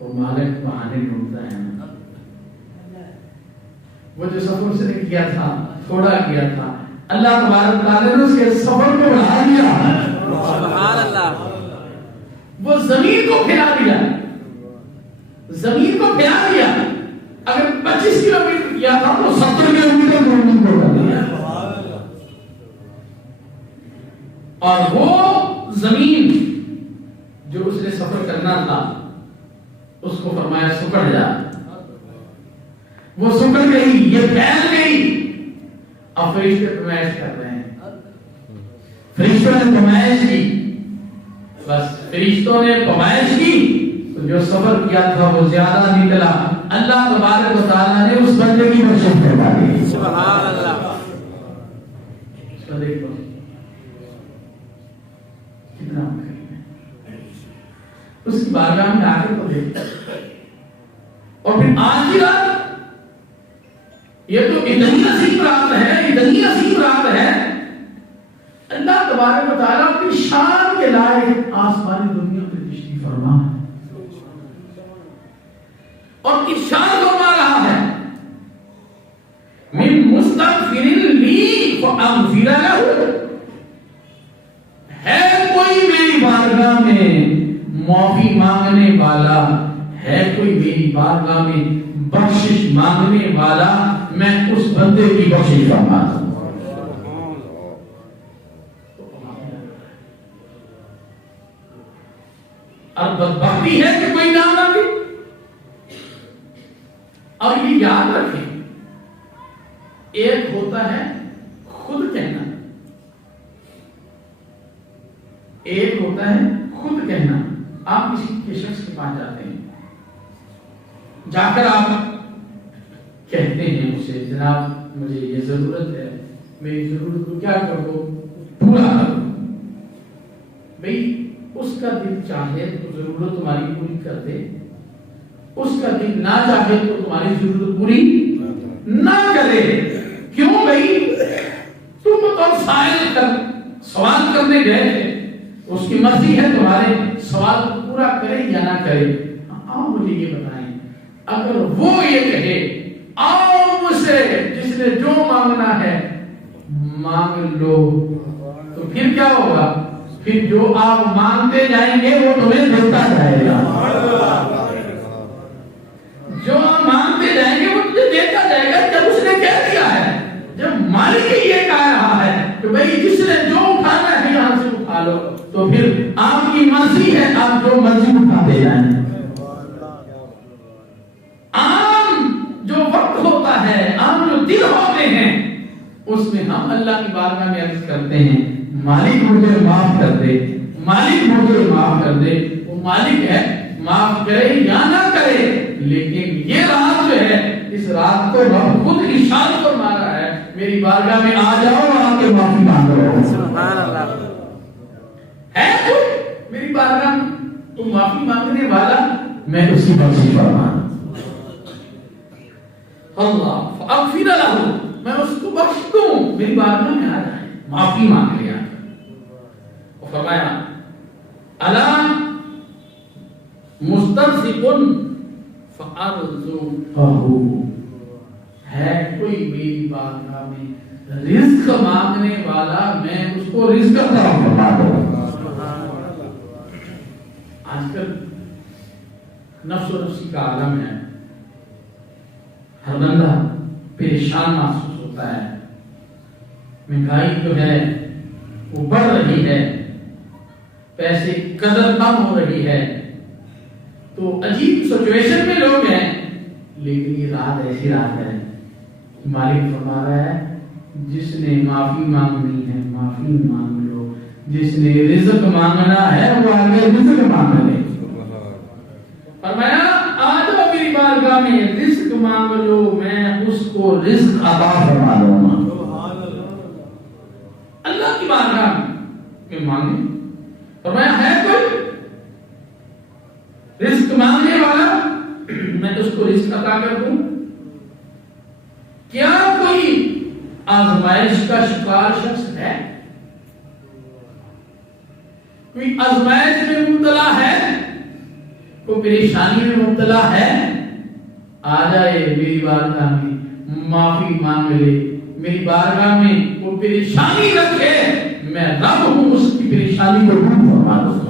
وہ مالک بہانے ڈھونڈتا ہے نا. وہ جو سفر اس نے کیا تھا تھوڑا کیا تھا, اللہ تبارک تعالیٰ نے اس کے سفر کو بڑھا دیا. سبحان اللہ. وہ زمین کو پھیلا دیا, زمین کو پھیلا دیا. اگر 25 کلومیٹر کیا تھا تو 70 کلومیٹر زمین کو کر دیا. اور وہ زمین جو اس نے سفر کرنا تھا اس کو فرمایا سکڑ جا. وہ سکڑ گئی, یہ پھیل گئی. اب فرشتے پیمائش کر رہے ہیں, فرشتوں نے پیمائش کی. بس فرشتوں نے پیمائش کی تو جو سفر کیا تھا وہ زیادہ نکلا. اللہ تبارک و تعالیٰ نے اس بندے کی بخشش فرما دی. سبحان اللہ. اس کو دیکھو کتنا قریب ہے. اس کی بارگاہ میں آ کر تو دیکھو. اور پھر آج کی رات یہ تو اتنی عظیم رات ہے, اتنی عظیم رات ہے. اللہ تبارک و تعالیٰ اپنی شان کے لائق آسمانی دنیا پہ تشریف فرما اور ارشاد فرما رہا ہے من مستغفر لی فاغفر لہ. ہے کوئی میری بارگاہ میں معافی مانگنے والا, ہے کوئی میری بارگاہ میں بخشش مانگنے والا, میں اس بندے کی بخشش فرما دوں. اور بدبختی ہے کہ کوئی نہ مانگے. اور یہ یاد رکھیں, ایک ہوتا ہے خود کہنا, ایک ہوتا ہے خود کہنا. آپ کسی کے شخص کے پاس جاتے ہیں, جا کر آپ کہتے ہیں اسے جناب مجھے یہ ضرورت ہے, میری ضرورت کو کیا کرو پورا کرو. بھئی اس کا دل چاہے تو ضرورت تمہاری پوری کر دے, اس کا دل نہ چاہے تو تمہاری ضرورت پوری نہ کرے. کیوں بھئی تم تو سوال کرنے گئے تھے, اس کی مرضی ہے تمہارے سوال کو پورا کرے یا نہ کرے. آؤ مجھے یہ بتائیں, اگر وہ یہ کہے آؤ مجھ سے جس نے جو مانگنا ہے مانگ لو, تو پھر کیا ہوگا؟ پھر جو آپ مانگتے جائیں گے وہ تمہیں دیتا جائے گا. جو آپ مانگتے جائیں گے وہ تمہیں دیتا جائے گا. جب اس نے کہہ دیا ہے, جب مالک یہ کہہ رہا ہے کہ بھئی جس نے جو اٹھانا ہے یہاں سے اٹھا لو, تو پھر آپ کی مرضی ہے, آپ جو مرضی اٹھاتے جائیں. عام جو وقت ہوتا ہے, عام جو دل ہوتے ہیں, اس میں ہم اللہ کی بارگاہ میں عرض کرتے ہیں مالک مجھے معاف کر دے, مالک مجھے معاف کر دے. وہ مالک ہے, معاف کرے یا نہ کرے, لیکن یہ رات جو ہے اس رات کو رب خود ارشاد فرما رہا ہے میری بارگاہ میں آ جاؤ اور آ کے معافی مانگو. سبحان اللہ. ہے کوئی میری بارگاہ میں تو معافی مانگنے والا, میں اسی بخشش فرما اللہ فاغفر لہ, میں اس کو بخش دوں. میری بارگاہ میں آ جائے, معافی مانگ لیا. اور فرمایا الا مسترزق فارزقہ, ہے کوئی میری بارگاہ میں رزق مانگنے والا, میں اس کو رزق عطا فرما دوں. آج کل نفس و نفسی کا عالم ہے, ہر بندہ پریشان محسوس ہوتا ہے. مہنگائی جو ہے وہ بڑھ رہی ہے, پیسے کی قدر کم ہو رہی ہے, تو عجیب سچویشن میں لوگ ہیں. لیکن یہ رات ایسی رات ہے, مالک فرما رہا ہے جس نے معافی مانگنی ہے معافی مانگ لو, جس نے رزق مانگنا ہے وہ آگے رزق مانگ لے. فرمایا آ جاؤ میری بارگاہ میں رزق مانگ لو, میں اس کو رزق عطا فرما دوں گا. اللہ کی بارگاہ میں مانگے. فرمایا ہے کوئی رزق مانگنے والا, میں اس کو رزق عطا کر دوں. کیا کوئی آزمائش کا شکار شخص ہے, کوئی آزمائش میں مبتلا ہے, وہ پریشانی میں مبتلا ہے، آ جائے میری بارگاہ میں، معافی مانگ لے، میری بارگاہ میں وہ پریشانی رکھے، میں رب ہوں، اس کی پریشانی کو دور فرما دوں گا۔